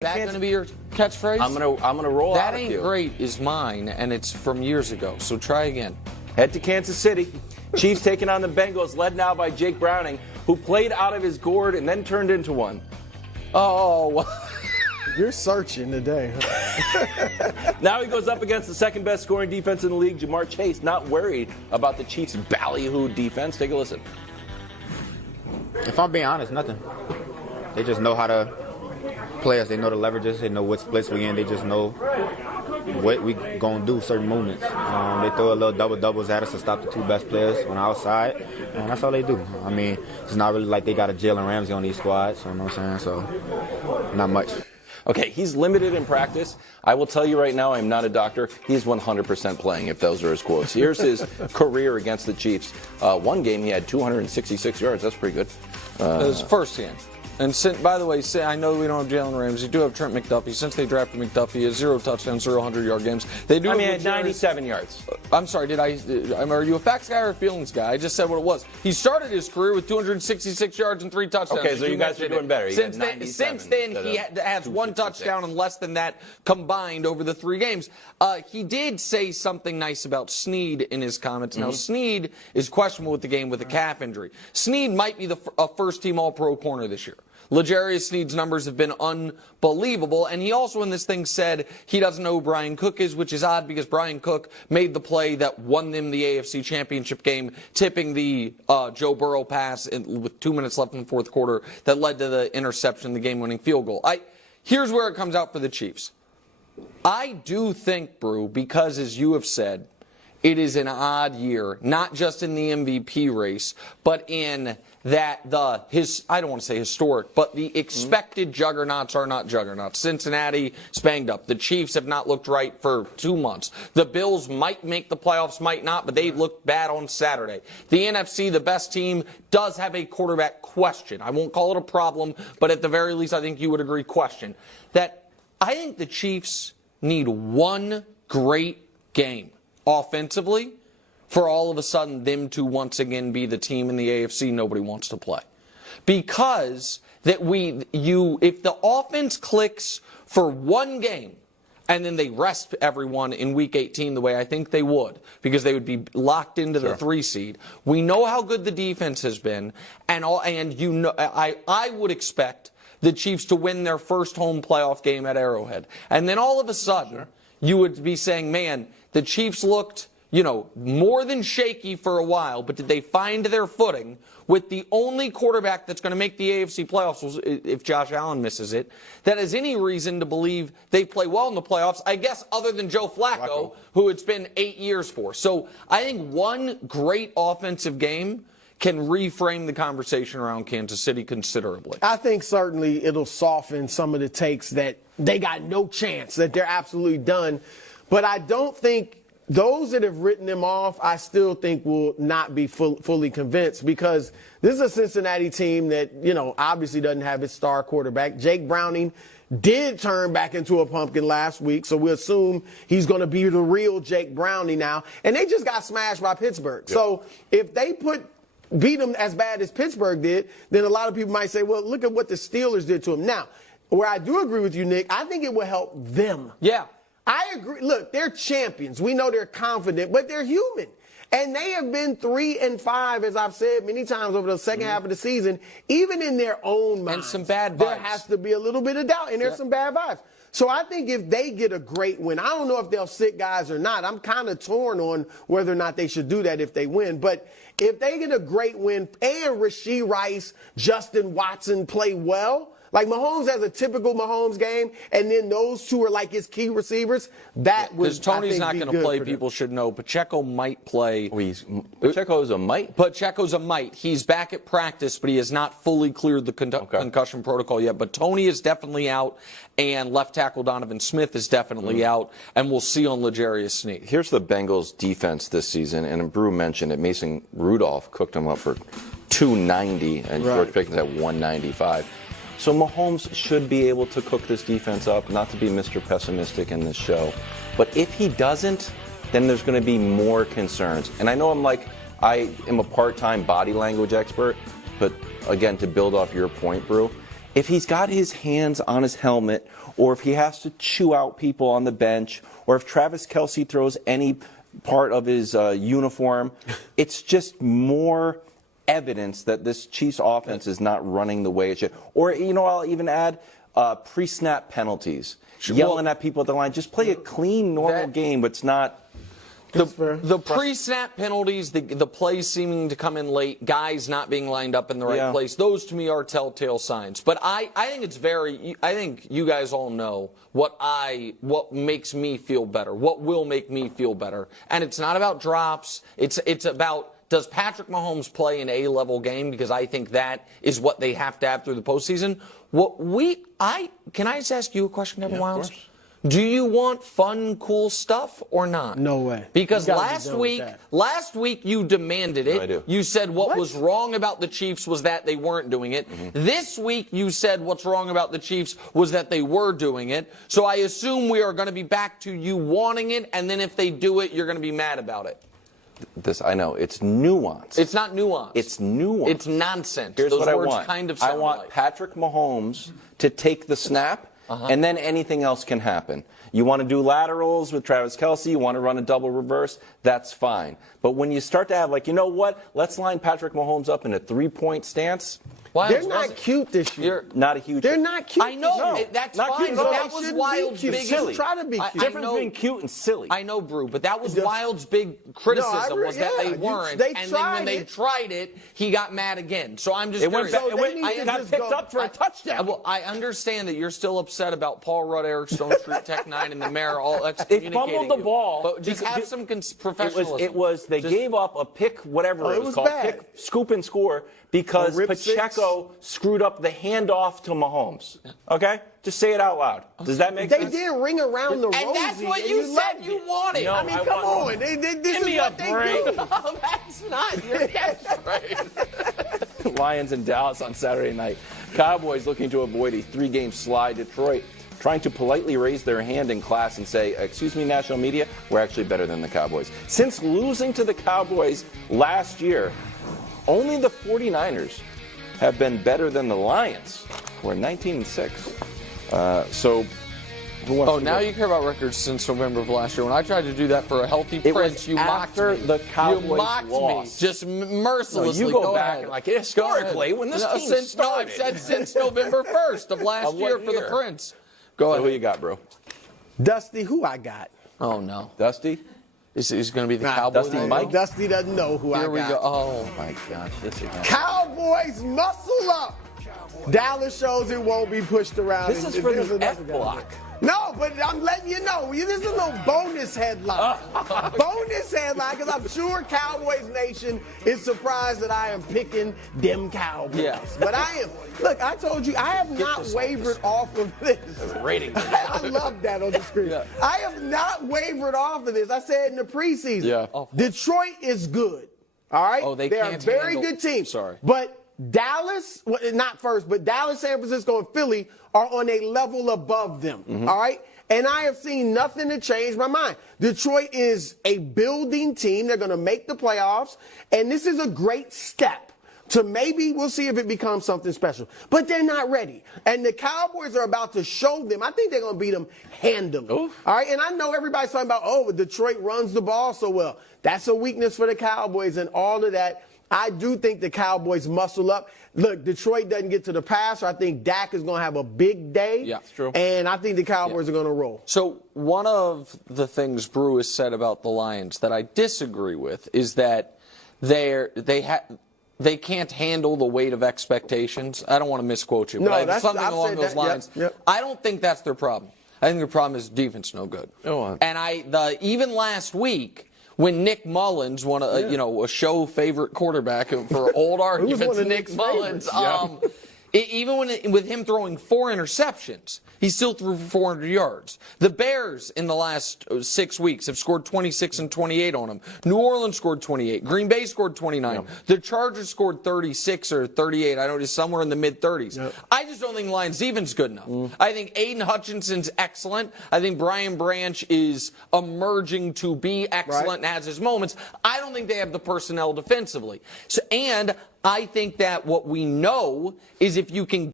That going to be your catchphrase? I'm gonna roll that out a ain't few. great is mine, and it's from years ago. So try again. Head to Kansas City. Chiefs taking on the Bengals, led now by Jake Browning, who played out of his gourd and then turned into one. Oh, you're searching today. Huh? Now he goes up against the second best scoring defense in the league, Jamar Chase, not worried about the Chiefs' ballyhoo defense. Take a listen. If I'm being honest, nothing. They just know how to play us. They know the leverages. They know what splits we in. They just know what we gonna do certain movements. They throw a little double-doubles at us to stop the two best players on the outside, and that's all they do. I mean, it's not really like they got a Jalen Ramsey on these squads, you know what I'm saying? So, not much. Okay, he's limited in practice. I will tell you right now, I'm not a doctor. He's 100% playing, if those are his quotes. Here's his career against the Chiefs. One game, he had 266 yards. That's pretty good. his first game. And by the way, I know we don't have Jalen Ramsey. You do have Trent McDuffie. Since they drafted McDuffie, he has 0 touchdowns, 0 100-yard games. They do. I mean, he had 97 yards. I'm sorry. Are you a facts guy or a feelings guy? I just said what it was. He started his career with 266 yards and 3 touchdowns. Okay, so you guys are doing better. Since then, he has 1 touchdown and less than that combined over the 3 games. He did say something nice about Snead in his comments. Now, Snead is questionable with the game with a calf injury. Snead might be a first-team All-Pro corner this year. L'Jarius Sneed's numbers have been unbelievable, and he also in this thing said he doesn't know who Brian Cook is, which is odd because Brian Cook made the play that won them the AFC Championship game, tipping the Joe Burrow pass with 2 minutes left in the fourth quarter that led to the interception, the game-winning field goal. Here's where it comes out for the Chiefs. I do think, Brew, because as you have said, it is an odd year, not just in the MVP race, but in that I don't want to say historic, but the expected juggernauts are not juggernauts. Cincinnati is banged up. The Chiefs have not looked right for 2 months. The Bills might make the playoffs, might not, but they looked bad on Saturday. The NFC, the best team, does have a quarterback question. I won't call it a problem, but at the very least, I think you would agree, question. That I think the Chiefs need one great game offensively for all of a sudden them to once again be the team in the AFC nobody wants to play. Because if the offense clicks for one game and then they rest everyone in Week 18 the way I think they would, because they would be locked into the 3 seed. We know how good the defense has been, and I would expect the Chiefs to win their first home playoff game at Arrowhead. And then all of a sudden, you would be saying, man, the Chiefs looked, more than shaky for a while, but did they find their footing with the only quarterback that's going to make the AFC playoffs, if Josh Allen misses it, that has any reason to believe they play well in the playoffs, I guess, other than Joe Flacco, who it's been 8 years for. So I think one great offensive game can reframe the conversation around Kansas City considerably. I think certainly it'll soften some of the takes that they got no chance, that they're absolutely done. But I don't think those that have written them off, I still think will not be fully convinced, because this is a Cincinnati team that, obviously doesn't have its star quarterback. Jake Browning did turn back into a pumpkin last week, so we assume he's going to be the real Jake Browning now. And they just got smashed by Pittsburgh. Yep. So if they beat them as bad as Pittsburgh did, then a lot of people might say, well, look at what the Steelers did to them. Now, where I do agree with you, Nick, I think it will help them. Yeah. I agree. Look, they're champions. We know they're confident, but they're human. And they have been 3-5, as I've said many times over the second half of the season, even in their own minds. And some bad vibes. There has to be a little bit of doubt, and there's some bad vibes. So I think if they get a great win, I don't know if they'll sit guys or not. I'm kind of torn on whether or not they should do that if they win. But if they get a great win and Rashee Rice, Justin Watson play well, like Mahomes has a typical Mahomes game, and then those two are like his key receivers. That would, because Tony's not going to play. People should know Pacheco might play. Pacheco's a might? Pacheco's a might. He's back at practice, but he has not fully cleared the concussion protocol yet. But Tony is definitely out, and left tackle Donovan Smith is definitely out, and we'll see on L'Jarius Sneed. Here's the Bengals' defense this season, and Brew mentioned it. Mason Rudolph cooked him up for 290, and George Pickens at 195. So Mahomes should be able to cook this defense up, not to be Mr. Pessimistic in this show. But if he doesn't, then there's going to be more concerns. And I know I am a part-time body language expert, but again, to build off your point, Brew, if he's got his hands on his helmet, or if he has to chew out people on the bench, or if Travis Kelce throws any part of his uniform, it's just more evidence that this Chiefs offense is not running the way it should. Or, I'll even add pre-snap penalties. Yelling at people at the line. Just play a clean, normal game, but it's not... The pre-snap penalties, the plays seeming to come in late, guys not being lined up in the right place, those to me are telltale signs. But I think you guys all know what makes me feel better, what will make me feel better. And it's not about drops. It's about, does Patrick Mahomes play an A-level game? Because I think that is what they have to have through the postseason. Can I just ask you a question, Kevin Wilds? Do you want fun, cool stuff or not? No way. Because last week you demanded it. No, I do. You said what was wrong about the Chiefs was that they weren't doing it. This week you said what's wrong about the Chiefs was that they were doing it. So I assume we are going to be back to you wanting it, and then if they do it, you're going to be mad about it. I know. It's nuance. It's not nuance. It's nuance. It's nonsense. Here's Those what words I want. kind of I sound want like. Patrick Mahomes to take the snap, and then anything else can happen. You want to do laterals with Travis Kelce, you want to run a double reverse, that's fine. But when you start to have, let's line Patrick Mahomes up in a three-point stance. They're not cute this year. Not a huge. They're not cute. I know. This year. That's not fine. cute. But No, that they was shouldn't Wild's be cute. big. Silly. Try to be cute. Difference between cute and silly. I know, Brew, but that was Wild's big criticism was that they weren't. And then when they tried it, he got mad again. So I'm just curious. It got picked up for a touchdown. Well, I understand that you're still upset about Paul Rudd, Eric Stone Street, Tech 9, and the mayor all excommunicating They fumbled the you. ball. But just have some professionalism. They gave up a pick, whatever it was called, bad. pick, scoop and score, because Pacheco screwed up the handoff to Mahomes. Okay? Just say it out loud. Does that make sense? They did ring around the rosy. And that's what you said you wanted. No, I mean, come on. This is what they do. No, that's not your catchphrase. Lions in Dallas on Saturday night. Cowboys looking to avoid a 3-game slide. Detroit trying to politely raise their hand in class and say, excuse me, national media, we're actually better than the Cowboys. Since losing to the Cowboys last year, only the 49ers have been better than the Lions. We're 19-6. So, who wants to now go? you care about records since November of last year. When I tried to do that for a healthy It Prince, was you mocked after me. the Cowboys you mocked lost. me, just mercilessly. No, you go back ahead. and historically, when this team started. No, I've said since November 1st of last year for the Prince. Go ahead. Who you got, bro? Dusty, who I got? Oh, no. Dusty? Is going to be the Cowboys? Dusty Mike? Dusty doesn't know who I got. Here we go. Oh, my gosh. This again. Cowboys muscle up. Dallas shows it won't be pushed around. This is for the F block. No, but I'm letting you know. This is a little bonus headline. Bonus headline, because I'm sure Cowboys Nation is surprised that I am picking them Cowboys. Yeah. But I am. Look, I told you, I have not wavered off of this. Rating. I love that on the screen. Yeah. I have not wavered off of this. I said in the preseason. Yeah. Detroit is good. All right? Oh, they They're can't a very handle- good team. Sorry. But Dallas, well, not first, but Dallas, San Francisco, and Philly are on a level above them. All right? And I have seen nothing to change my mind. Detroit is a building team. They're going to make the playoffs. And this is a great step to maybe we'll see if it becomes something special. But they're not ready. And the Cowboys are about to show them. I think they're going to beat them handily. All right? And I know everybody's talking about, Detroit runs the ball so well. That's a weakness for the Cowboys and all of that. I do think the Cowboys muscle up. Look, Detroit doesn't get to the passer. I think Dak is going to have a big day. Yeah, it's true. And I think the Cowboys are going to roll. So one of the things Brew has said about the Lions that I disagree with is that they can't handle the weight of expectations. I don't want to misquote you, but something along those lines. Yep. I don't think that's their problem. I think their problem is defense no good. And even last week, when Nick Mullins, a show favorite quarterback for old arguments, Nick Mullins, even with him throwing 4 interceptions, he still threw for 400 yards. The Bears in the last 6 weeks have scored 26 and 28 on him. New Orleans scored 28. Green Bay scored 29. Yep. The Chargers scored 36 or 38. I don't know, just somewhere in the mid-30s. Yep. I just don't think Lions defense is good enough. I think Aiden Hutchinson's excellent. I think Brian Branch is emerging to be excellent and has his moments. I don't think they have the personnel defensively. And I think that what we know is if you can